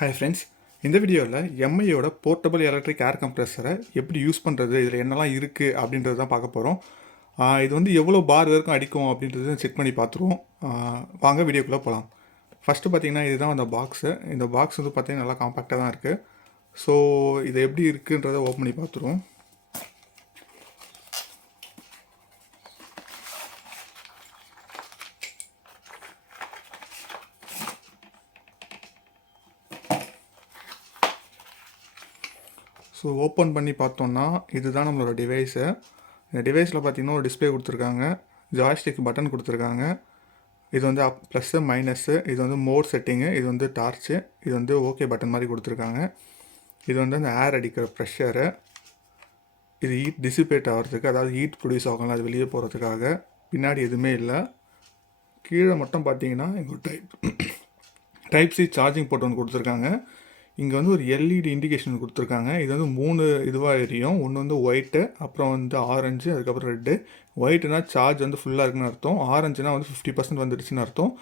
Hi friends, இந்த வீடியோவில் எம்ஐயோட portable electric ஏர் கம்ப்ரெஸரை எப்படி யூஸ் பண்ணுறது, இதில் என்னெல்லாம் இருக்குது அப்படின்றது தான் பார்க்க போகிறோம். இது வந்து எவ்வளோ பார் வரைக்கும் அடிக்கும் அப்படின்றத செக் பண்ணி பார்த்துருவோம். வாங்க வீடியோக்குள்ளே போகலாம். ஃபஸ்ட்டு பார்த்தீங்கன்னா இதுதான் அந்த பாக்ஸு. இந்த பாக்ஸ் வந்து பார்த்தீங்கன்னா நல்லா காம்பாக்டாக தான் இருக்குது. ஸோ இது எப்படி இருக்குன்றதை ஓப்பன் பண்ணி பார்த்துருவோம். ஸோ ஓப்பன் பண்ணி பார்த்தோன்னா இதுதான் நம்மளோட டிவைஸு. இந்த டிவைஸில் பார்த்திங்கன்னா ஒரு டிஸ்பிளே கொடுத்துருக்காங்க, ஜாய்ஸ்டிக் பட்டன் கொடுத்துருக்காங்க. இது வந்து ப்ளஸ்ஸு மைனஸ்ஸு, இது வந்து மோட் செட்டிங்கு, இது வந்து டார்ச்சு, இது வந்து ஓகே பட்டன் மாதிரி கொடுத்துருக்காங்க. இது வந்து அந்த ஏர் அடிக்கிற ப்ரெஷரு, இது ஹீட் டிசிபேட் ஆகிறதுக்கு, அதாவது ஹீட் ப்ரொடியூஸ் ஆகலாம் அது வெளியே போகிறதுக்காக. பின்னாடி எதுவுமே இல்லை. கீழே மட்டும் பார்த்தீங்கன்னா எங்கள் டைப் சி சார்ஜிங் போர்ட் ஒன்று கொடுத்துருக்காங்க. இங்கே வந்து ஒரு எல்இடி இண்டிகேஷன் கொடுத்துருக்காங்க. இது வந்து 3 இதுவாக எரியும். ஒன்று வந்து ஒயிட்டு, அப்புறம் வந்து ஆரஞ்சு, அதுக்கப்புறம் ரெட்டு. ஒயிட்டுனா சார்ஜ் வந்து ஃபுல்லாக இருக்குன்னு அர்த்தம், ஆரஞ்சுனா வந்து 50% வந்துடுச்சுன்னு அர்த்தம்.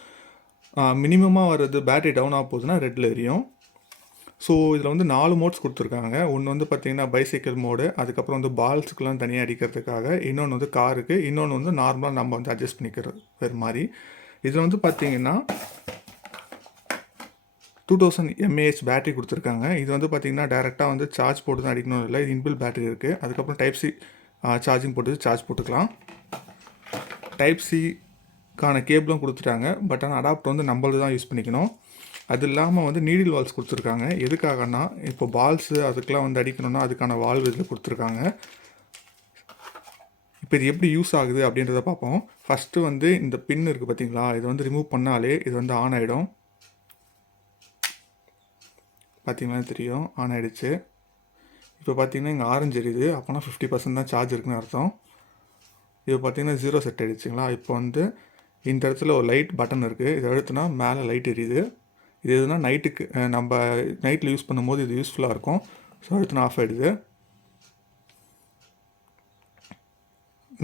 மினிமமாக வர்றது பேட்டரி டவுன் ஆக போகுதுன்னா ரெட்டில் எரியும். ஸோ இதில் வந்து 4 மோட்ஸ் கொடுத்துருக்காங்க. ஒன்று வந்து பார்த்திங்கன்னா பைசைக்கிள் மோடு, அதுக்கப்புறம் வந்து பால்ஸுக்கெலாம் தனியாக அடிக்கிறதுக்காக, இன்னொன்று வந்து காருக்கு, இன்னொன்று வந்து நார்மலாக நம்ம வந்து அட்ஜஸ்ட் பண்ணிக்கிறது வேறு மாதிரி. இதில் வந்து பார்த்திங்கன்னா 2000 mAh பேட்டரி கொடுத்துருக்காங்க. இது வந்து பார்த்திங்கன்னா டேரெக்டாக வந்து சார்ஜ் போட்டு தான் அடிக்கணும் இல்லை, இது இன்பில் பேட்டரி இருக்குது. அதுக்கப்புறம் டைப் சி சார்ஜிங் போட்டு சார்ஜ் போட்டுக்கலாம். டைப் சிக்கான கேபிளும் கொடுத்துட்டாங்க. பட் ஆனால் அடாப்டர் வந்து நம்மளது தான் யூஸ் பண்ணிக்கணும். அது இல்லாமல் வந்து நீடில் வால்ஸ் கொடுத்துருக்காங்க. எதுக்காகனா இப்போ பால்ஸு அதுக்கெலாம் வந்து அடிக்கணும்னா அதுக்கான வால்வ் இதில் கொடுத்துருக்காங்க. இப்போ இது எப்படி யூஸ் ஆகுது அப்படின்றத பார்ப்போம். ஃபஸ்ட்டு வந்து இந்த பின் இருக்குது பார்த்திங்களா, இதை வந்து ரிமூவ் பண்ணாலே இது வந்து ஆன் ஆகிடும். பார்த்திங்கன்னா தெரியும், ஆன் ஆகிடுச்சு. இப்போ பார்த்திங்கன்னா இங்கே ஆரஞ்சு எரியுது, அப்போனா 50% தான் சார்ஜ் இருக்குன்னு அர்த்தம். இப்போ பார்த்திங்கன்னா 0 செட் ஆகிடுச்சிங்களா. இப்போ வந்து இந்த இடத்துல ஒரு லைட் பட்டன் இருக்குது, இதை அழுத்தினா மேலே லைட் எரியுது. இது எதுனா நைட்டுக்கு நம்ம நைட்டில் யூஸ் பண்ணும்போது இது யூஸ்ஃபுல்லாக இருக்கும். ஸோ அழுத்தினா ஆஃப் ஆகிடுது.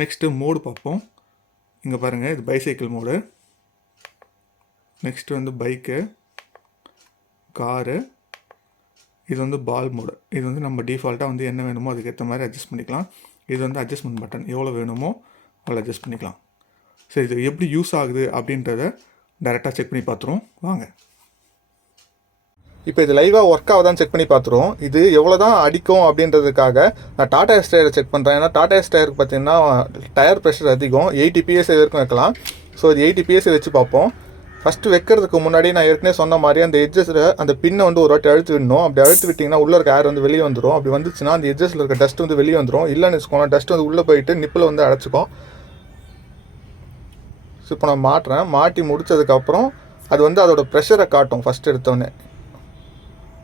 நெக்ஸ்ட்டு மோடு பார்ப்போம். இங்கே பாருங்கள், இது பைசைக்கிள் மோடு. நெக்ஸ்ட்டு வந்து பைக்கு, காரு, இது வந்து பால் மோடு. இது வந்து நம்ம டிஃபால்ட்டாக வந்து என்ன வேணுமோ அதுக்கேற்ற மாதிரி அட்ஜஸ்ட் பண்ணிக்கலாம். இது வந்து அட்ஜஸ்ட்மெண்ட் பட்டன், எவ்வளோ வேணுமோ அவ்வளோ அட்ஜஸ்ட் பண்ணிக்கலாம். சரி, இது எப்படி யூஸ் ஆகுது அப்படின்றத டேரெக்டாக செக் பண்ணி பார்த்துருவோம் வாங்க. இப்போ இது லைவாக ஒர்க் ஆகுதான்னு செக் பண்ணி பார்த்துருவோம். இது எவ்வளோ தான் அடிக்கும் அப்படின்றதுக்காக நான் டாடா ஏஸ் டயரை செக் பண்ணுறேன். ஏன்னா டாடா ஏஸ் டயருக்கு பார்த்தீங்கன்னா டயர் ப்ரெஷர் அதிகம், 80 PSI வரைக்கும் வைக்கலாம். ஸோ இது 80 PSI வச்சு பார்ப்போம். ஃபஸ்ட்டு வைக்கிறதுக்கு முன்னாடி நான் ஏற்கனவே சொன்ன மாதிரி அந்த எட்ஜஸில் அந்த பின்னை வந்து ஒரு வாட்டி அழுத்து விடணும். அப்படி அழுத்து விட்டிங்கன்னா உள்ளே இருக்க ஏர் வந்து வெளியே வந்துடும். அப்படி வந்துச்சுன்னா அந்த எட்ஜஸில் இருக்க டஸ்ட் வந்து வெளியே வந்துடும். இல்லைன்னு வச்சுக்கோங்க, டஸ்ட் வந்து உள்ளே போயிட்டு நிப்பில் வந்து அடைச்சிக்கும். ஸோ இப்போ நான் மாட்டி முடித்ததுக்கப்புறம் அது வந்து அதோடய ப்ரெஷரை காட்டும். ஃபஸ்ட்டு எடுத்தோடனே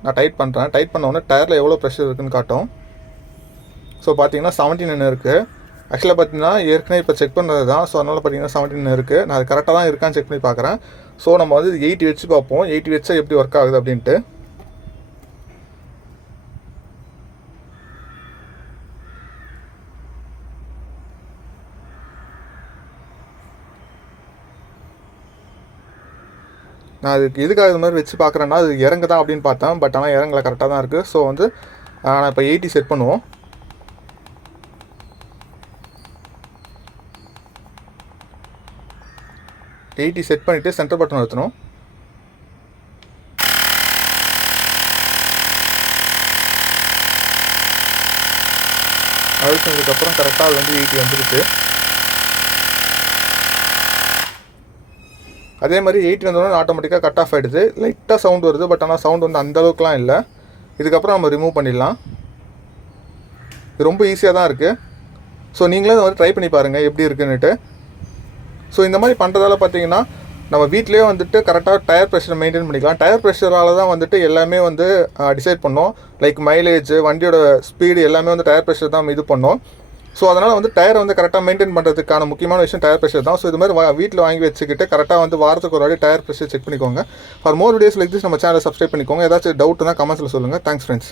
நான் டைட் பண்ணுறேன். டைட் பண்ணோடனே டயரில் எவ்வளோ ப்ரெஷர் இருக்குதுன்னு காட்டும். ஸோ பார்த்தீங்கன்னா 17 இருக்குது. ஆக்சுவலாக பார்த்தீங்கன்னா ஏற்கனவே இப்போ செக் பண்ணுறது தான். ஸோ அதனால் பார்த்தீங்கன்னா 17 இருக்குது. நான் அது கரெக்டாக தான் இருக்கான்னு செக் பண்ணி பார்க்குறேன். ஸோ நம்ம வந்து 80 வச்சு பார்ப்போம், 80 வச்சா எப்படி ஒர்க் ஆகுது அப்படின்ட்டு. நான் அதுக்கு எதுக்காக இது மாதிரி வச்சு பார்க்குறேன்னா அது இறங்குதான் அப்படின்னு பார்த்தேன். பட் ஆனால் இறங்கலை, கரெக்டாக தான் இருக்குது. ஸோ வந்து நான் இப்போ 80 செட் பண்ணுவோம். செட் பண்ணிவிட்டு சென்டர் பட்டன் அழுத்தணும். அழுத்தினதுக்கப்புறம் கரெக்டாக அது வந்து 80 வந்துடுச்சு. அதே மாதிரி 80 வந்தோடனே ஆட்டோமேட்டிக்காக கட் ஆஃப் ஆகிடுது. லைட்டாக சவுண்ட் வருது, பட் ஆனால் சவுண்ட் வந்து அந்தளவுக்குலாம் இல்லை. இதுக்கப்புறம் நம்ம ரிமூவ் பண்ணிடலாம். இது ரொம்ப ஈஸியாக தான் இருக்குது. ஸோ நீங்களே இந்த மாதிரி ட்ரை பண்ணி பாருங்கள் எப்படி இருக்குன்னுட்டு. ஸோ இந்த மாதிரி பண்ணுறதால பார்த்தீங்கன்னா நம்ம வீட்டிலே வந்துட்டு கரெக்டாக டயர் ப்ரெஷரை மெயின்டைன் பண்ணிக்கலாம். டயர் ப்ரெஷரால் தான் வந்துட்டு எல்லாமே வந்து டிசைட் பண்ணோம். லைக் மைலேஜ், வண்டியோட ஸ்பீடு எல்லாமே வந்து டயர் ப்ரெஷர் தான் இது பண்ணோம். ஸோ அதனால் வந்து டயரை வந்து கரெக்டாக மெயின்டைன் பண்ணுறதுக்கான முக்கியமான விஷயம் டயர் ப்ரெஷர் தான். ஸோ இது மாதிரி வீட்டில் வாங்கி வச்சுக்கிட்டு கரெக்டாக வந்து வாரத்துக்கு ஒரு வாட்டி டயர் ப்ரெஷர் செக் பண்ணிக்கோங்க. For more videos like this நம்ம சேனலை சப்ஸ்கிரைப் பண்ணிக்கோங்க. ஏதாச்சும் டவுட்னா கமெண்ட்ஸில் சொல்லுங்கள். Thanks friends.